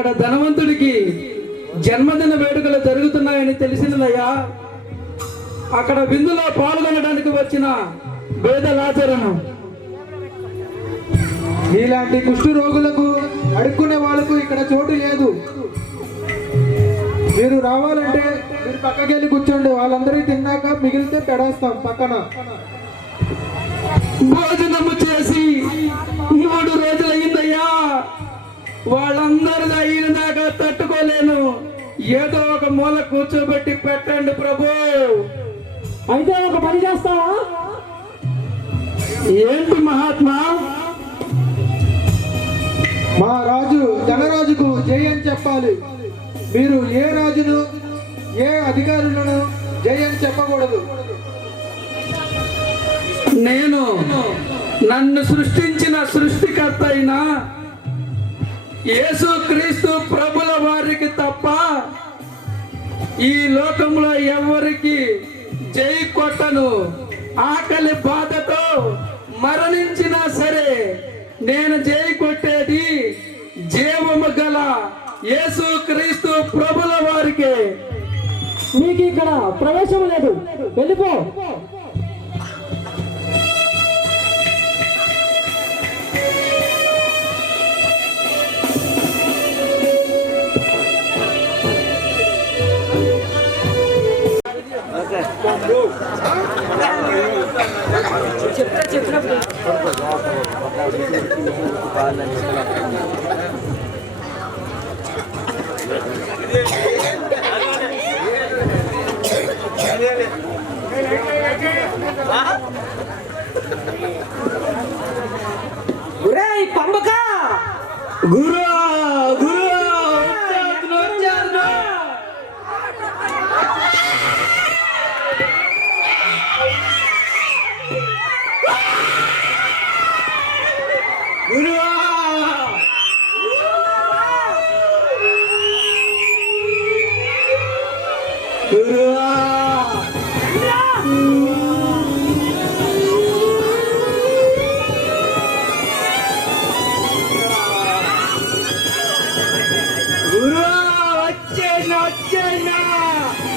అక్కడ ధనవంతుడికి జన్మదిన వేడుకలు జరుగుతున్నాయని తెలిసినదయ్యా. అక్కడ విందులో పాల్గొనడానికి వచ్చిన పేదలాచరణం. మీలాంటి కుష్టు రోగులకు అడుక్కునే వాళ్ళకు ఇక్కడ చోటు లేదు. మీరు రావాలంటే మీరు పక్కకెళ్ళి కూర్చోండి. వాళ్ళందరికీ తిన్నాక మిగిలితే పెడేస్తాం పక్కన. భోజనము చేసి 3 రోజులయ్యిందయ్యా. వాళ్ళందరూ అయిన దాకా తట్టుకోలేను. ఏదో ఒక మూల కూర్చోబెట్టి పెట్టండి ప్రభు. అయితే ఒక పని చేస్తావా? ఏంటి మహాత్మా? మా రాజు ధనరాజుకు జై అని చెప్పాలి. మీరు ఏ రాజును ఏ అధికారులను జై అని చెప్పకూడదు. నేను నన్ను సృష్టించిన సృష్టికర్త అయిన యేసుక్రీస్తు ప్రభుల వారికి తప్ప ఈ లోకంలో ఎవరికి జై కొట్టను. ఆకలి బాధతో మరణించినా సరే నేను జై కొట్టేది జీవము గల యేసుక్రీస్తు ప్రభుల వారికే. మీకు ఇక్కడ ప్రవేశం లేదు, వెళ్ళిపో. పంపక గురు గురు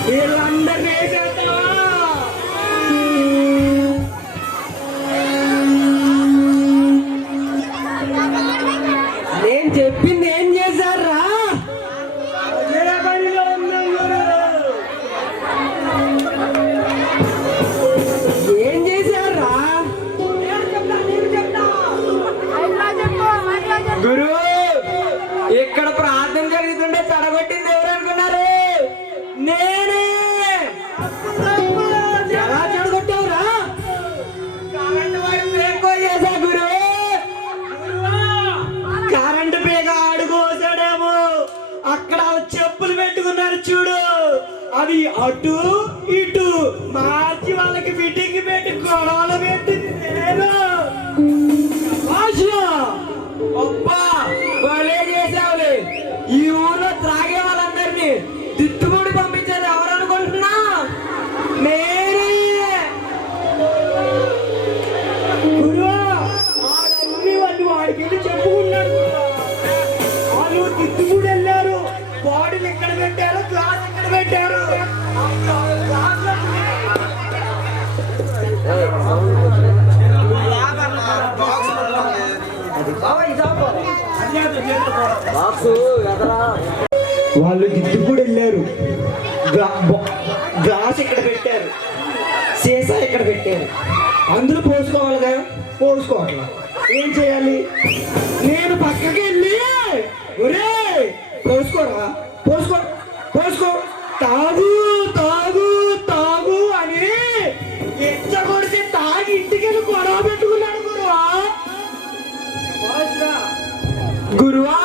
వీళ్ళందరినీ నేను చెప్పింది ఏం చేశారా? ఏం చేశారా? గురు, ఇక్కడ ప్రార్థన జరుగుతుంటే చెడగొట్టింది ఎవరు అనుకున్నారు? నేనే. ఎలా చెడగొట్టావురా? కరెంటు వాడు పేకో చేశా గురు. కరెంటు పేగ ఆడుకోసాడేమో. అక్కడ చెప్పులు పెట్టుకున్నారు చూడు, అవి అటు ఇటు మార్చి వాళ్ళకి ఫిట్టింగ్ పెట్టి గొడవలు పెట్టింది నేను. అబ్బా భలే చేసావులే. ఈ ఊర్లో త్రాగే వాళ్ళందరినీ తిట్టుబడి పంపించేది ఎవరు అనుకుంటున్నా? నేనే. గురు, అన్ని వాళ్ళు వాడికి వెళ్ళి చెప్పుకున్నాడు. వాళ్ళు తిట్టుబడి వెళ్ళారు. బాడీలు ఎక్కడ పెట్టారు, గ్లాస్ ఎక్కడ పెట్టారు. వాళ్ళు దిద్దుకుడు వెళ్ళారు. గ్లాస్ ఇక్కడ పెట్టారు, సీసా ఇక్కడ పెట్టారు. అందులో పోసుకోవాలిగా, పోసుకోవట్లా. ఏం చేయాలి? నేను పక్కకి వెళ్ళి ఒరే పోసుకోరా, పోసుకో పోసుకో, తాగు తాగు తాగు అని ఎచ్చగొడితే తాగి ఇంటికి వెళ్ళి గొడవ పెట్టుకున్నాడు గురువా. గురువా,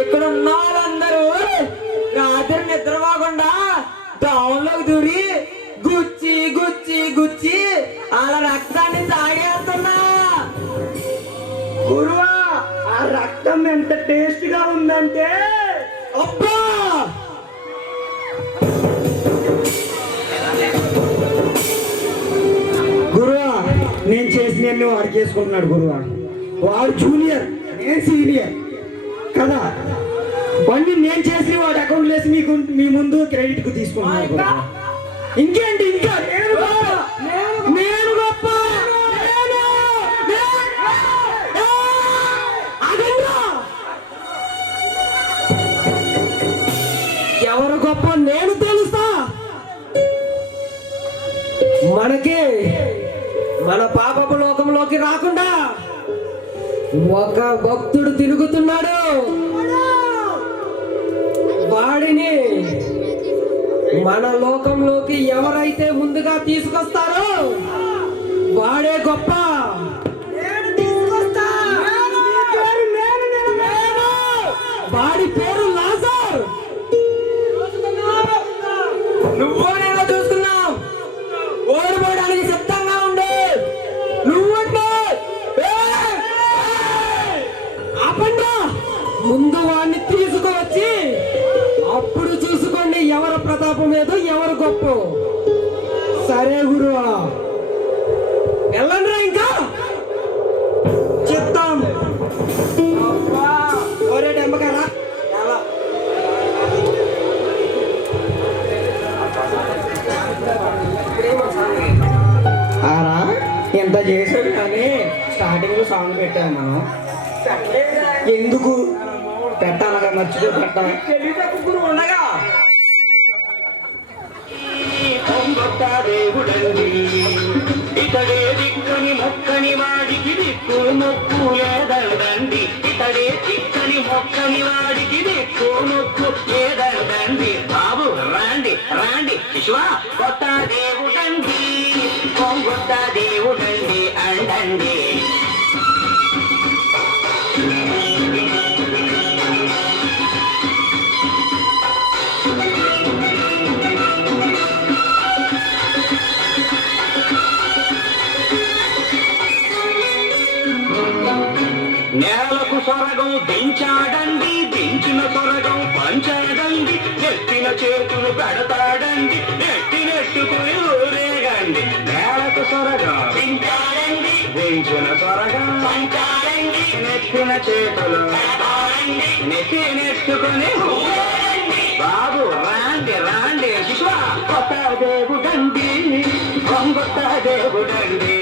ఇక్కడ ఉన్న వాళ్ళందరూ రాత్రి నిద్రపోకుండా దోమలోకి దూరి గుచ్చి గుచ్చి గుచ్చి అలా రక్తాన్ని తాగేస్తున్నా. గురువా, ఆ రక్తం ఎంత టేస్ట్ గా ఉందంటే అబ్బా. గురువా, నేను చేసిన వాడు చేసుకుంటున్నాడు. గురువా, వాడు జూనియర్, నేను సీనియర్ కదా. బండి నేను చేసి వాడి అకౌంట్ వేసి మీ ముందు క్రెడిట్ కు తీసుకున్నాను గురువా. ఇంకేంటి ఇంకా నేను గొప్ప. నేను గొప్ప. అదెందుకు? ఎవరు గొప్ప నేను తెలుస్తా. మనకి మన పాపపు లోకంలోకి రాకుండా ఒక భక్తుడు తిరుగుతున్నాడు. వాడిని మన లోకంలోకి ఎవరైతే ముందుగా తీసుకొస్తారో వాడే గొప్ప. వాడి పేరు లాజర్. నువ్వు నేను చూసుకున్నాం. ఓడిపోవడానికి సిద్ధంగా ఉండే నువ్వంటే ఆపండా. ముందు వాడిని తీసుకువచ్చి అప్పుడు చూసుకోండి ఎవరు ప్రతాపం ఏదో ఎవరు గొప్ప. సరే గురువా, వెళ్ళండి ఇంకా చెప్తాం. ఒరే డెంబకారా, ఆరా ఎంత చేసాడు కానీ స్టార్టింగ్ లో సాంగ్ పెట్టాను మనం. ఎందుకు పెట్టానగా మర్చిపో పెట్టా ఉండగా దేవుడండి ఇతడే దిక్కని మొక్కని వాడికి దిక్కు మొక్కు లేదండి. ఇతడే దిక్కని మొక్కని వాడికి దిక్కు మొక్కు లేదండి. బాబు రాండి రాండి శిశువ కొత్త దేవుడండి, కొత్త దేవుడండి అండండి. నేలకు సొరగం దించాడండి, దించిన సొరగం పంచాడండి. నెత్తిన చేతులు పెడతాడండి, నెట్టి నెట్టుకుని ఊరేగండి. నేలకు సొరగం దించాడండి, దించిన సొరగం పంచాడండి. నెత్తిన చేతులు పెడతాడండి, నెట్టి నెట్టుకుని ఊరేగండి. బాబు రాండి రాండి శిశువ కొత్త దేవుడండి, కొత్త దేవుడండి.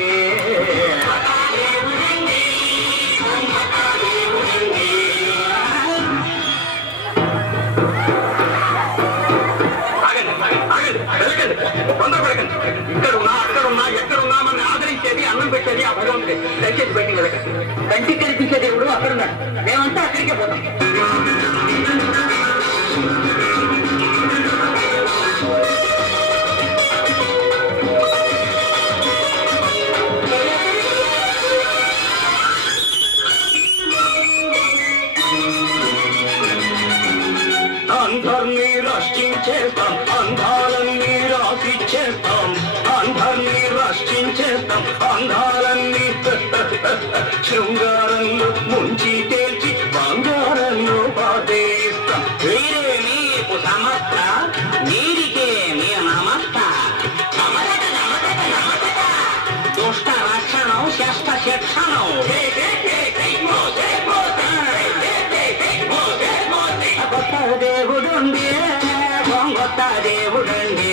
ఇక్కడున్నా అక్కడున్నా ఎక్కడున్నా మన ఆదరించేది అన్నం పెట్టేది ఆ భగవంతుడే. దయచేసి బయటికి వెళ్ళకండి. కంటికి కనిపించే దేవుడు అక్కడున్నాడు, మేమంతా అక్కడికే పోతాం. అందర్నీ రక్షించేస్తాం, అందాలన్నీ రాసిచ్చేస్తాం. అందర్నీ రక్షించేస్తాం, అందాలన్నీ శృంగారంలో ముంచి తేల్చి బంగారంలో పాదేస్తాం. వీరే మీకు సమస్త, వీరికే మీ నమస్త. దుష్ట రక్షణం శస్త శిక్షణం. కొత్త దేవుడుండి, కొత్త దేవుడుండి.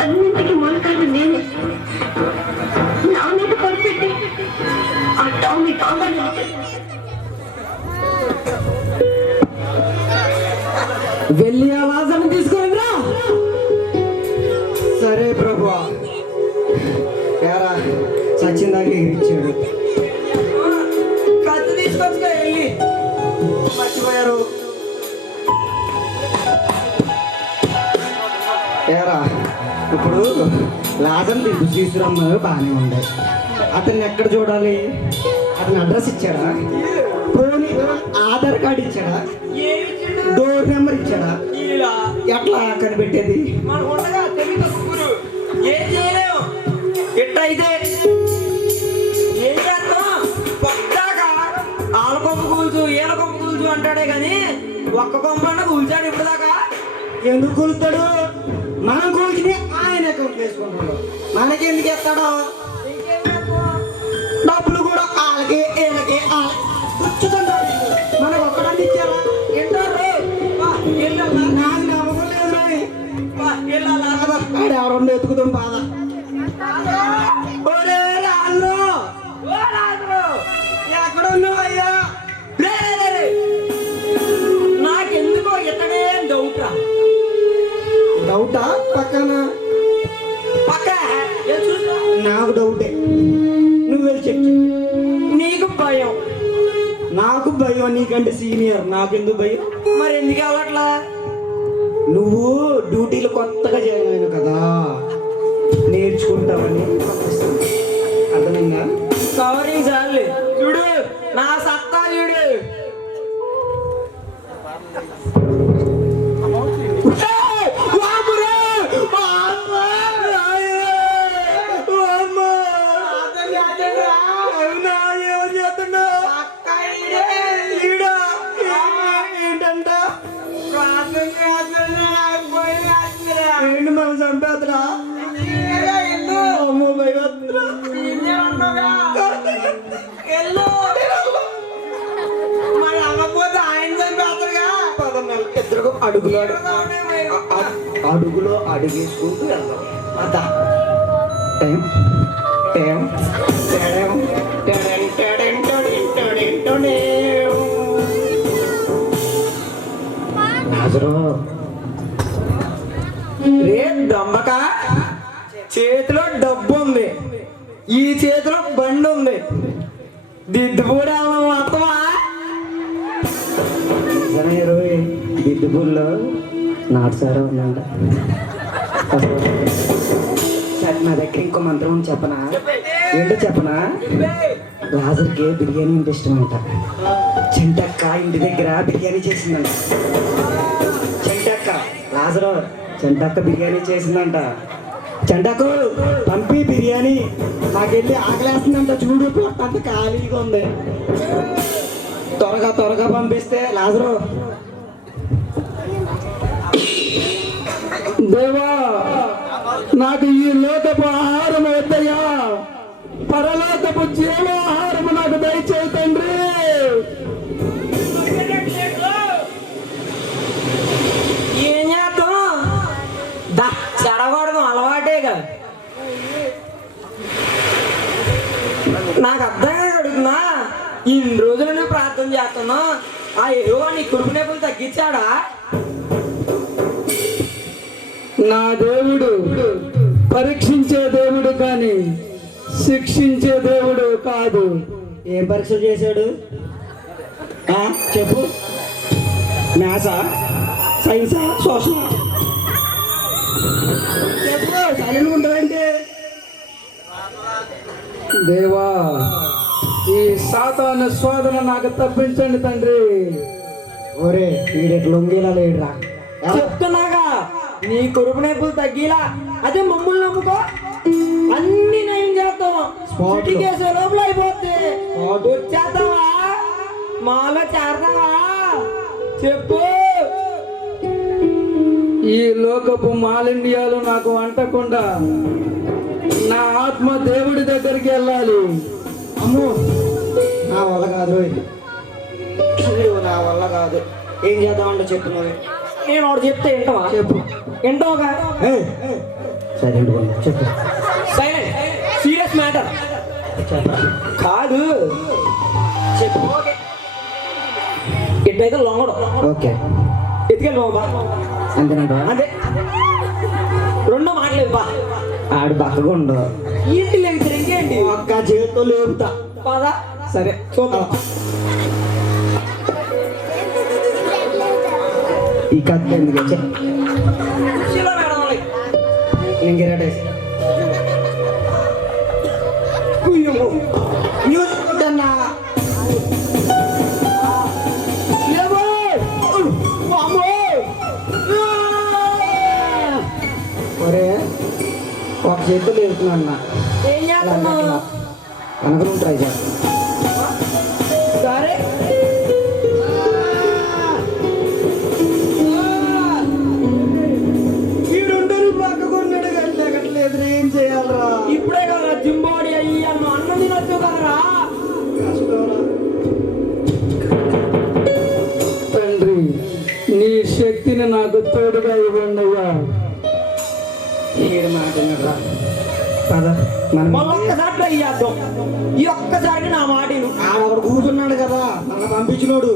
అన్నింటికి మూలకారణం నేనే. నా మీద కొనిపెట్టి ఆ టామి తాగను. వెళ్ళి ఆ లాజర్ని తీసుకురా. సరే ప్రభువా. యారా సచిందాకి ఇచ్చాడు. కత్తి తీసుకొచ్చుకో వెళ్ళి. మర్చిపోయారు. ఏరా ఇప్పుడు లాజర్ తీసుకురమ్మ బాగానే ఉంది. అతన్ని ఎక్కడ చూడాలి? అతని అడ్రస్ ఇచ్చాడా? పోనీ ఆధార్ కార్డు ఇచ్చాడా? డోర్ నెంబర్ ఇచ్చాడా? ఎట్లా కనిపెట్టేది? ఏం చేయలేవు. ఎట్లయితే ఏం చేస్తాం? పక్కాగా ఆల కొమ్మ కూల్చు ఈల కొమ్మ కూల్చు అంటాడే కానీ ఒక్క కొమ్మ కూల్చాడు ఇప్పుడు దాకా. ఎందుకు కూలుతాడు? మనం కూల్చుని ఆయన అకౌంట్ వేసుకుంటాడు. మనకెందుకు ఎత్తాడో నాకు నమ్మకం లేదు రోయ్. వెళ్ళాలా ఆడు ఎవరన్నా ఎత్తుకుతాం బాధ. ఒరే రాజు ఓ రాజు ఎక్కడున్నావు అయ్యా రే, రే, రే. నాకెందుకో ఇతడే డౌట్ రా డౌటా పక్కన పక్క చూసా నాకు డౌటే. నువ్వు వెళ్ళి చెప్పు. నీకు భయం నాకు భయం, నీకంటే సీనియర్, నాకెందుకు భయం? మరి ఎందుకు వెళ్ళట్లా నువ్వు డ్యూటీలు కొత్తగా జాయిన్ అయినావు కదా, నేర్చుకుంటావని పంపిస్తాను. అర్థమైందా? సారీ చాలు చూడు నా సత్తా చూడు ఏయ్! వామ్మరే! వామ్మ! అయ్యో! వామ్మ! అవునా? ఏమని చేస్తున్నావ్? ఈడా? ఏంటంట? ఏంటి మనం చంపేద్దరా? అమ్మో భయపడుతురా. మరి అమ్మపోతే ఆయన చంపేద్దరుగా. ఇద్దరు అడుగులో అడుగేసుకుంటూ వెళ్దాం. అదా టైం టైం టెడెం, టెడెం, టెడెం, టెడెం, టెడెం, టెడెం. నాజరు, రే దొంబక చేతిలో డబ్బు ఉంది, ఈ చేతిలో బండి ఉంది, దిద్దుపూడి అమ్మ మొత్తమా నిజమే రోయ్. దిద్దుబుల్లో నాటుసారా ఉందంట. సరే, నా దగ్గర ఇంకో మంత్రం ఉంది, చెప్పనా? ఏంటో చెప్పనా? రాజుకి బిర్యానీ అంటే ఇష్టం అంట. చెంటక్క ఇంటి దగ్గర బిర్యానీ చేసిందంట. చెంటక్క, రాజురు చెంటక్క బిర్యానీ చేసిందంట. చెంటకు పంపి బిర్యానీ, నాకెళ్ళి ఆకలేస్తుందంట. చూడు పొట్ట అంత ఖాళీగా ఉంది, త్వరగా త్వరగా పంపిస్తే. లాజరు, దేవా, నాకు ఈ లోకపు ఆహారం వద్దయ్యా, పరలోకపు జీవాహారము నాకు దయచేయి తండ్రి. ఏం చేద్దాం దా చెడగొడదాం అలవాటేగా. నాకు అర్థం అడుగుతున్నా, ఇన్ని రోజులు నువ్వు ప్రార్థన చేస్తున్నా, ఆ ఎరువు నీ కురుపు నొప్పులు తగ్గించాడా? నా దేవుడు పరీక్షించే దేవుడు కానీ శిక్షించే దేవుడు కాదు. ఏం పరీక్షలు చేశాడు? చెప్పు. మ్యాథ్సా, సైన్సా, సోషల్? చెప్పు, సైలెంట్ ఉంటాడంటే. దేవా, ఈ సాతాను శోధన నాకు తప్పించండి తండ్రి. ఒరే వీడెట్ లొంగేలా లేడురా. చెప్తున్నాగా నీ కురుపు నొప్పులు తగ్గిలా, అదే మమ్మల్ని నమ్ముకో, అన్ని నయం చేస్తాం. కేసే లోపల అయిపోద్ది. వచ్చేద్దావా? మాలో చేరతావా? చెప్పు. ఈ లోకపు మాలిన్యాలు నాకు అంటకుండా నా ఆత్మ దేవుడి దగ్గరికి వెళ్ళాలి. అమ్మో, నా వల్ల కాదు రోయ్. నా వల్ల కాదు. ఏం చేద్దామంటే చెప్పు నువ్వు. నేను ఒకటి చెప్తే వింటావా? చెప్పు. వింటావుగా? సైలెంట్ చెప్పు. సైలెంట్, సీరియస్ మ్యాటర్ కాదు. చెప్పు. ఇట్లయితే లొంగడు. ఓకే, ఎత్తుకెళ్ళి బా. అంతేనా? అదే రెండో మాటలేదు బా. ఆడు బక్కగా ఉండు. ఇంటి లేదు ఇంకేంటి? ఒక్క చేతితో లేపుతా. పదా సరే చూద్దాం. ఈ కత్తి ఎందుకు వచ్చా? శిలో నడవాలి. నేను గిరాటేసి న్యూస్ కొట్టన్నా. ఒరే, ఒక చేతితో లేపుతున్నా అన్న. ఏం చేస్తున్నావు? వెనక ట్రై చేస్తా. సరే వీడుంటారు పక్కకు ఉన్నాడు కట్టలేదు. ఏం చేయాలరా? ఇప్పుడే కదా జింబాడీ అయ్యి అన్న అన్నం తినొచ్చు కదరా. తండ్రి, నీ శక్తి శక్తిని నాకు తోడుగా ఇవ్వండి అయ్యా. ఏడు మాట వినరా. పద మనం మళ్ళీ ఒక్కసారి ట్రై చేద్దాం. ఈ ఒక్కసారి నా మాట విను. ఆడక్కడ కూర్చున్నాడు కదా మనల్ని పంపించినోడు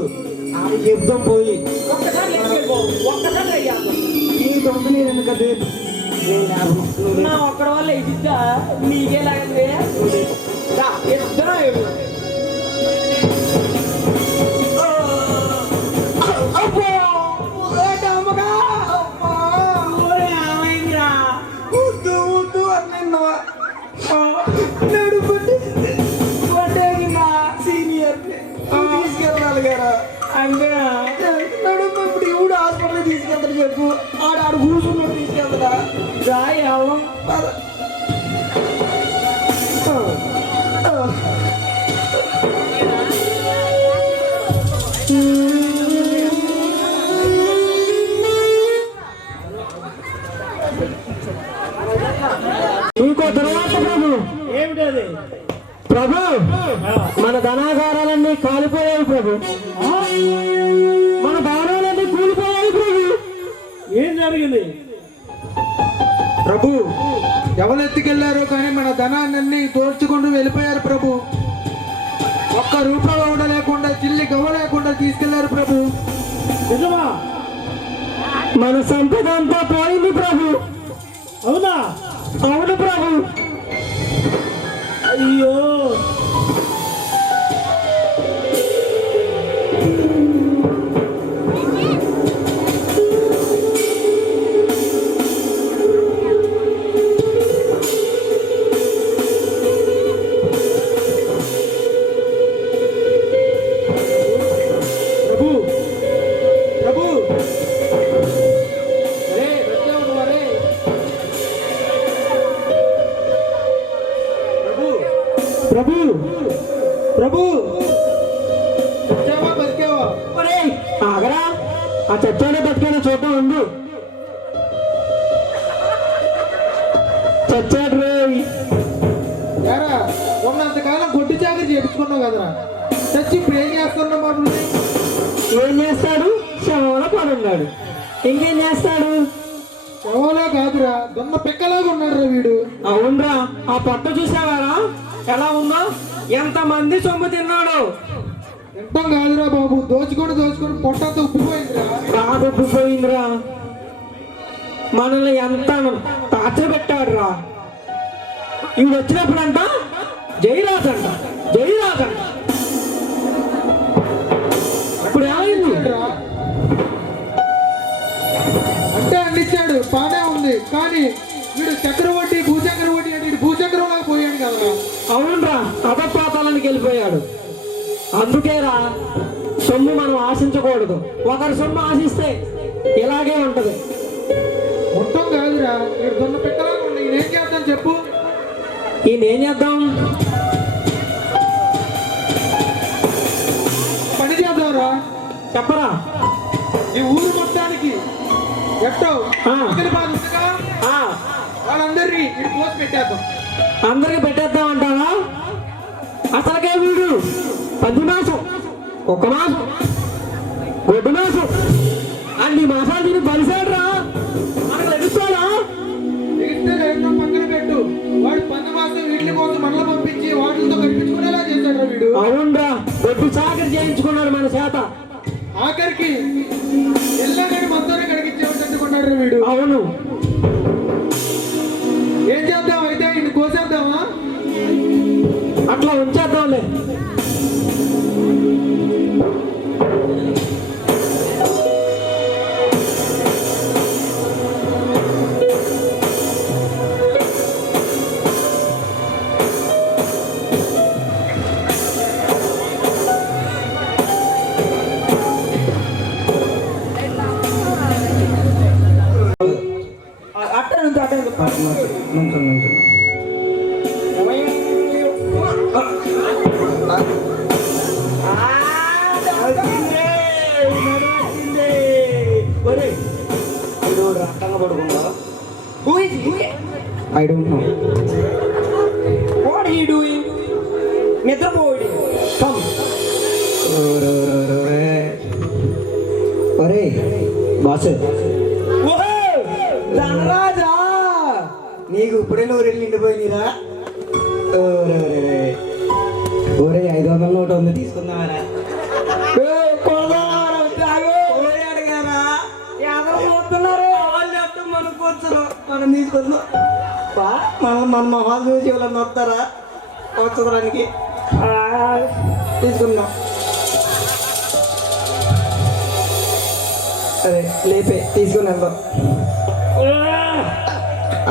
ఆడ చెప్దాం పోయి ఒక్కసారి ఎక్కడికి పో. ఒక్కసారి ట్రై చేద్దాం. ఈ దొంగ నేను ఎందుకంటే నేను లాభం. నువ్వు నా ఒక్కడ వల్ల ఇచ్చిద్దా నీకే లాగండి. ఇద్దరు తీసుకెళ్ళాలి కదా అంటే నడుము ఇప్పుడు ఎవడు హాస్పిటల్ తీసుకెళ్తాడు చెప్పు. ఆడ కూర్చున్నాడు తీసుకెళ్తాడా రాయి అవ్వం. ఇంకో తర్వాత ప్రభు. ఏమిటది? ప్రభు మన ధనాగారాలన్నీ కాలిపోయాయి ప్రభు. మన భవనాలన్నీ కూలిపోయాయి ప్రభు. ఏం జరిగింది? ప్రభు ఎవరు ఎత్తుకెళ్లారో కానీ మన ధనాన్ని దోచుకుంటూ వెళ్ళిపోయారు ప్రభు. ఒక్క రూపాయి కూడా లేకుండా చిల్లి గవ్వ లేకుండా తీసుకెళ్లారు ప్రభు. నిజమా? మన సంపద అంతా పోయింది ప్రభు. అవునా? అవును ప్రభు. అయ్యో ప్రభు ప్రభు అరే వచ్చావు అరే ప్రభు ప్రభు వచ్చావా బతికావా? ఒరేయ్, ఆగరా ఆ చచ్చానో బతికానో చూద్దాం ఉండు. చచ్చాడు రే. యారా ఉన్నంతకాలం గొడ్డు చాకరీ చేయించుకున్నావు కదరా. చచ్చి ఇప్పుడు ఏం చేస్తున్నావు మాటలు? ఏం చేస్తాడు? శవంలో పడున్నాడు. ఇంకేం చేస్తాడు? ఎవరో కాదురా దొన్న పిక్కలాగా ఉన్నాడు రా వీడు. అవునరా, ఆ పొట్ట చూసావారా ఎలా ఉందో? ఎంతమంది సొమ్ము తిన్నాడు. ఎంతం కాదురా బాబు, దోచుకొని దోచుకొని పొట్టంతా ఉబ్బిపోయిందిరా. బాగా ఉబ్బిపోయిందిరా. మనల్ని ఎంత టార్చర్ పెట్టాడు రా. ఇవి వచ్చినప్పుడంట జయరాజ్ అంట, జయరాజ్ అంట. ఇప్పుడు ఏమైంది? రా. అంటే అందించాడు బానే ఉంది కానీ వీడు చక్రవర్తి భూచక్రవర్తి అంటే వీడు భూచక్రంలాగా పోయాడు కదరా. అవునరా, అధపాతాలనికి వెళ్ళిపోయాడు. అందుకేరా సొమ్ము మనం ఆశించకూడదు. ఒకరి సొమ్ము ఆశిస్తే ఇలాగే ఉంటది. మొత్తం కాదురా వీడు దొన్న పిక్కలాగా ఉంది. నేనేం చేద్దాం చెప్పు? ఈయన ఏం చేద్దాం? పని చేద్దాంరా. చెప్పరా. ఈ ఊరు మొత్తానికి ఎట్టో ఆ. మిగిలి బాధ ఉందిగా, ఆ, వాళ్ళందరినీ వీడు పోసి పెట్టేద్దాం. అందరికి పెట్టేద్దాం అంటావా? అసలుకే వీడు 10 మాసం, 1 మాసం, 1 మాసం అన్ని మాసాలు దీన్ని బలిసాడు రా. మనకు తెలుసుకోవాలా? మిగిలితే రేపు పక్కన పెట్టు. వాడు 10 మాసం వీటి కోసం మనలో పంపించి వాటితో కనిపించుకునేలా చేశాడు వీడు. అవునరా, డబ్బు చాకరి చేయించుకున్నాడు మన చేత. ఆఖరికి ఎల్లగని మొత్తాన్ని కడిగించేటట్టుకున్నాడు వీడు. అవును. ఏం చేద్దాం అయితే ఇన్ని కోసేద్దామా? అట్లా ఉంచేద్దాంలే. అట్ట నుంచి అట్ట మంత్రం రక్తంగా పడుకుందా? I don't know. What he doing? నిద్రపోయి కమ్. ఒరే బాసు ధనరాజా నీకు ఇప్పుడే నూరెళ్ళి నిండిపోయినరా ఒరే 500 నోటు ఉంది తీసుకుందామరా మనం తీసుకుందాం మన మొహాలు చూసి ఎవరన్నా వస్తారా వచ్చడానికి తీసుకుందాం అరే లేపే తీసుకుని వెళ్దాం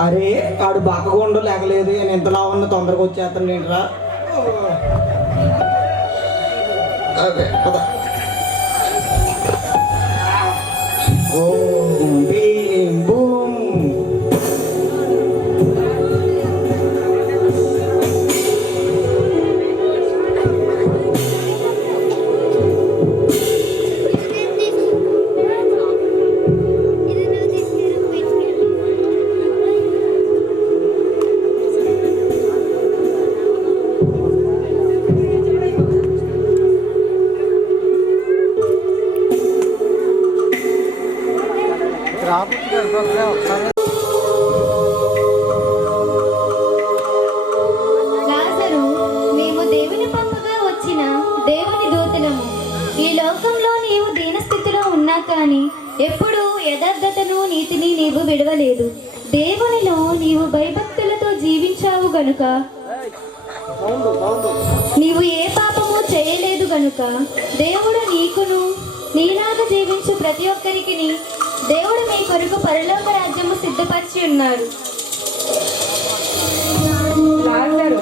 అరే ఆడు బాకకుండా లేకలేదు నేను ఎంతలా ఉన్నా తొందరగా వచ్చేస్తాను ఏంట్రా అదే పద ఓం భీం బూమ్ లాజరు, మేము దేవుని పంపగా వచ్చిన దేవుని దూతలము. ఈ లోకంలో నీవు దీనస్థితిలో ఉన్నా కానీ ఎప్పుడూ యథార్థతను నీతిని నీవు విడవలేదు. దేవునిలో నీవు భయభక్తులతో జీవించావు గనుక నీవు ఏ పాపము చేయలేదు గనుక దేవుడు నీకును నీలాగా జీవించు ప్రతి ఒక్కరికి దేవుడు మీ కొరకు పరలోక రాజ్యము సిద్ధపరిచి ఉన్నాడు. లాజరు,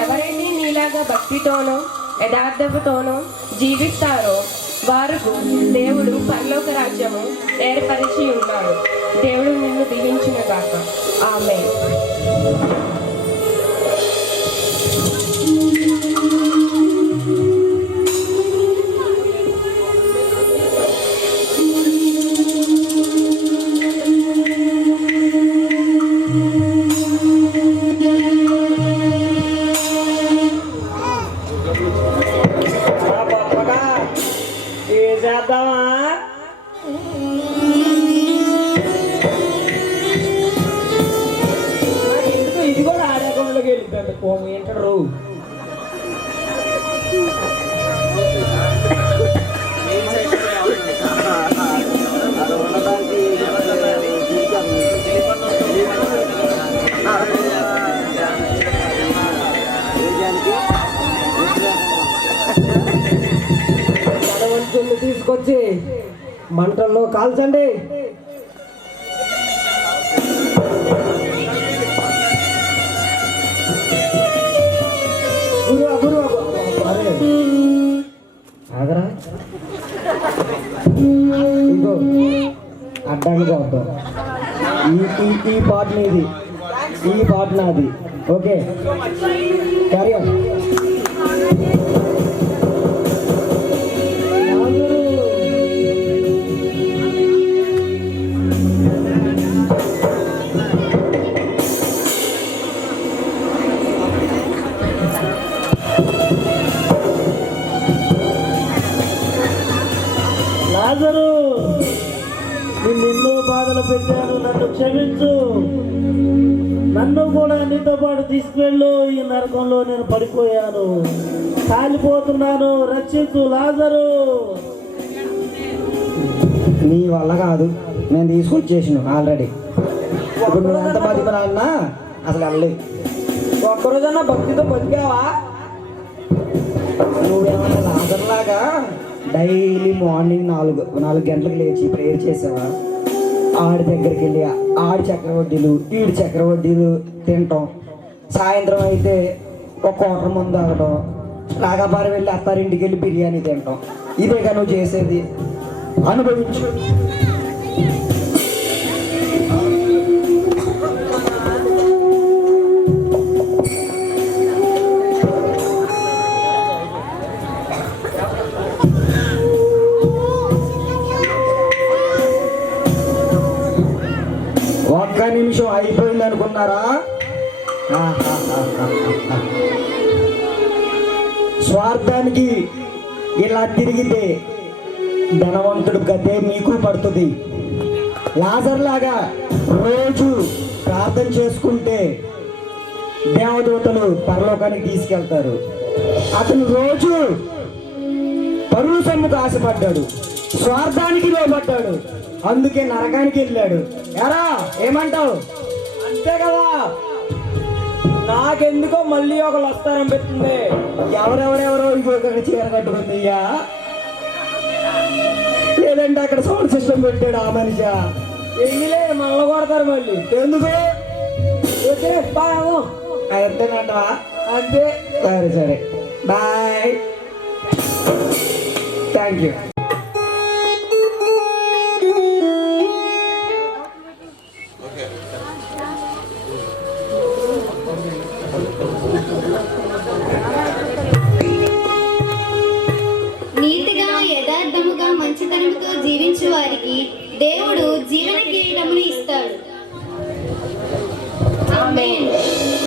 ఎవరైతే నీలాగా భక్తితోనో యథార్థతతోనో జీవిస్తారో వారికి దేవుడు పరలోక రాజ్యము ఏర్పరిచి ఉన్నాడు. దేవుడు నిన్ను దీవించిన గాక. ఆమేన్. చేద్దామా ఇది కూడా ఆడకంలోకి వెళ్ళిపోయాడు కోము ఏంటారు తీసుకొచ్చి మంటల్లో కాల్చండి. గురు ఆగరా ఇంకో అడ్డానికి పోతాం. ఈ పాట నీది, ఈ పాట నాది. Okay carry on. లాజరు, నిన్నెన్నో బాధలు పెట్టాను, నన్ను క్షమించు. నన్ను కూడా నీతో పాటు తీసుకువెళ్ళు. ఈ నరకంలో నేను పడిపోయాను, కాలిపోతున్నాను, రక్షించు లాజరు. నీ వల్ల కాదు, నేను తీసుకొచ్చేసాను ఆల్రెడీ. ఇప్పుడు నువ్వు ఎంత బతికినా అసలు వెళ్ళలేదు. ఒక్కరోజన్నా భక్తితో బతికావా? నువ్వేమన్నా లాజర్లాగా డైలీ మార్నింగ్ 4 గంటలకు లేచి ప్రేయర్ చేసావా? ఆడి దగ్గరికి వెళ్ళి ఆడి చక్రవడ్డీలు ఈడి చక్రవడ్డీలు తినటం, సాయంత్రం అయితే ఒక కోటర్ ముందు తాగటం, నాగాబారం వెళ్ళి అత్తారింటికి వెళ్ళి బిర్యానీ తినటం. ఇదేగా నువ్వు చేసేది. అనుభవించు. ఒక్క నిమిషం అయిపోయింది అనుకున్నారా? స్వార్థానికి ఇలా తిరిగితే ధనవంతుడు గతే మీకు పడుతుంది. లాజర్ లాగా రోజు ప్రార్థన చేసుకుంటే దేవదూతలు పరలోకానికి తీసుకెళ్తారు. అతను రోజు పరువు సొమ్ముకు ఆశపడ్డాడు, స్వార్థానికి లోపడ్డాడు, అందుకే నరకానికి వెళ్ళాడు. ఎరా ఏమంటావు? అంతే కదా, నాకెందుకో మళ్ళీ ఒకళ్ళు వస్తారనిపిస్తుంది. ఎవరెవరెవరో ఇంకొక చీర కట్టుకుంది అయ్యా, లేదంటే అక్కడ సౌండ్ సిస్టమ్ పెట్టాడు ఆ మనిషి. ఎన్నిలే మనలో కొడతారు మళ్ళీ. ఎందుకు ఓకే బాయ్. అంతేనంటవా? అంతే. సరే సరే బాయ్, థ్యాంక్ యూ. నీతిగా యథార్థముగా మంచితనముతో జీవించు వారికి దేవుడు